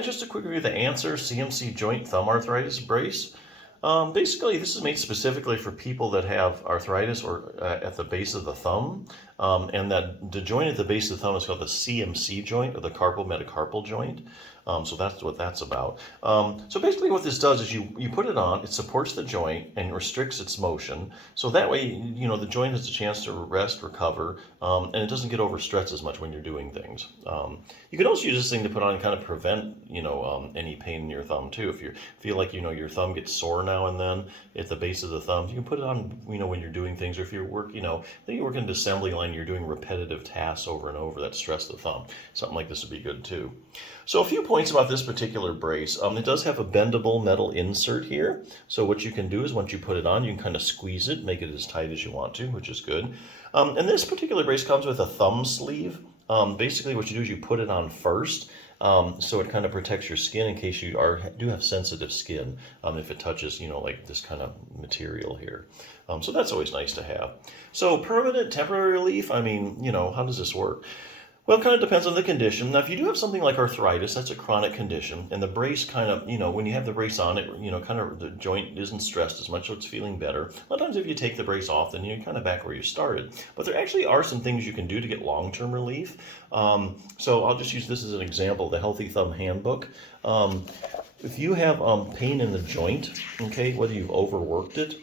Yeah, just a quick review of the Antsir CMC joint thumb arthritis brace. Basically, this is made specifically for people that have arthritis or at the base of the thumb, and that the joint at the base of the thumb is called the CMC joint or the carpal metacarpal joint. So that's what that's about. So basically what this does is you put it on, it supports the joint and restricts its motion. So that way, you know, the joint has a chance to rest, recover, and it doesn't get overstretched as much when you're doing things. You can also use this thing to put on and kind of prevent, you know, any pain in your thumb too. If you feel like, you know, your thumb gets sore now and then at the base of the thumb, you can put it on, you know, when you're doing things, or if you work, you know, then you work in an assembly line, you're doing repetitive tasks over and over that stress the thumb. Something like this would be good too. So a few points about this particular brace. It does have a bendable metal insert here. So what you can do is once you put it on, you can kind of squeeze it, make it as tight as you want to, which is good. And this particular brace comes with a thumb sleeve. Basically what you do is you put it on first. So it kind of protects your skin in case you do have sensitive skin if it touches, you know, like this kind of material here. So that's always nice to have. So permanent, temporary relief, I mean, you know, how does this work? Well, it kind of depends on the condition. Now, if you do have something like arthritis, that's a chronic condition, and the brace kind of, you know, when you have the brace on, it, you know, kind of the joint isn't stressed as much, so it's feeling better. A lot of times if you take the brace off, then you're kind of back where you started. But there actually are some things you can do to get long-term relief. So I'll just use this as an example, the Healthy Thumb Handbook. If you have pain in the joint, okay, whether you've overworked it,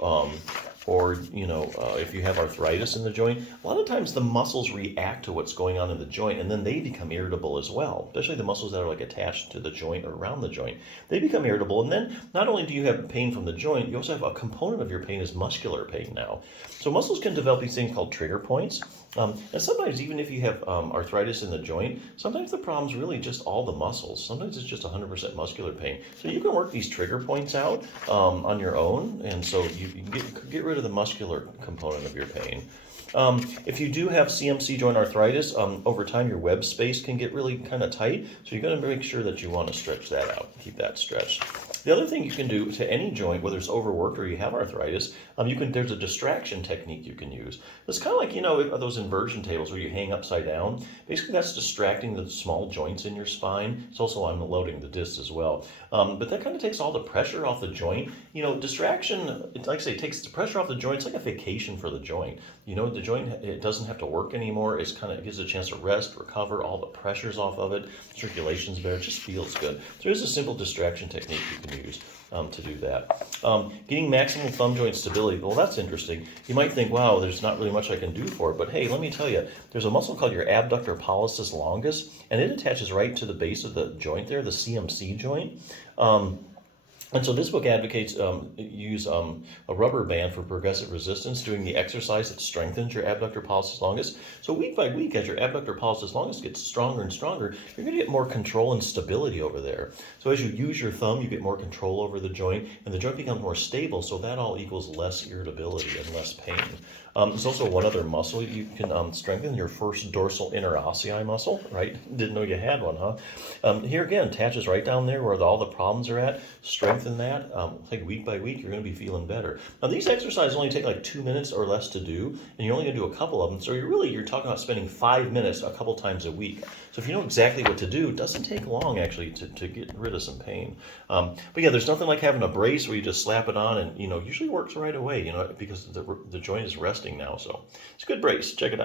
or, you know, if you have arthritis in the joint, a lot of times the muscles react to what's going on in the joint, and then they become irritable as well, especially the muscles that are like attached to the joint or around the joint. They become irritable, and then not only do you have pain from the joint, you also have a component of your pain is muscular pain now. So muscles can develop these things called trigger points, and sometimes even if you have arthritis in the joint, sometimes the problem's really just all the muscles. Sometimes it's just 100% muscular pain. So you can work these trigger points out on your own, and so you can get rid of the muscular component of your pain. If you do have CMC joint arthritis, over time your web space can get really kind of tight, so you're going to make sure that you want to stretch that out, keep that stretched. The other thing you can do to any joint, whether it's overworked or you have arthritis, there's a distraction technique you can use. It's kind of like, you know, those inversion tables where you hang upside down. Basically, that's distracting the small joints in your spine. It's also unloading the discs as well. But that kind of takes all the pressure off the joint. You know, distraction, like I say, takes the pressure off the joint. It's like a vacation for the joint. You know, the joint, it doesn't have to work anymore. It gives it a chance to rest, recover, all the pressure's off of it. Circulation's better. It just feels good. So there's a simple distraction technique you can use to do that. Getting maximum thumb joint stability, well, that's interesting. You might think, wow, there's not really much I can do for it, but hey, let me tell you, there's a muscle called your abductor pollicis longus, and it attaches right to the base of the joint there, the CMC joint. And so this book advocates use a rubber band for progressive resistance, doing the exercise that strengthens your abductor pollicis longus. So week by week, as your abductor pollicis longus gets stronger and stronger, you're going to get more control and stability over there. So as you use your thumb, you get more control over the joint, and the joint becomes more stable, so that all equals less irritability and less pain. There's also one other muscle you can strengthen, your first dorsal interossei muscle, right? Didn't know you had one, huh? Here again, attaches right down there where all the problems are at. Strengthen that. Like week by week, you're going to be feeling better. Now, these exercises only take like 2 minutes or less to do, and you're only going to do a couple of them. So you're talking about spending 5 minutes a couple times a week. So if you know exactly what to do, it doesn't take long actually to get rid of some pain. But yeah, there's nothing like having a brace where you just slap it on and, you know, usually works right away, you know, because the joint is resting now. So it's a good brace. Check it out.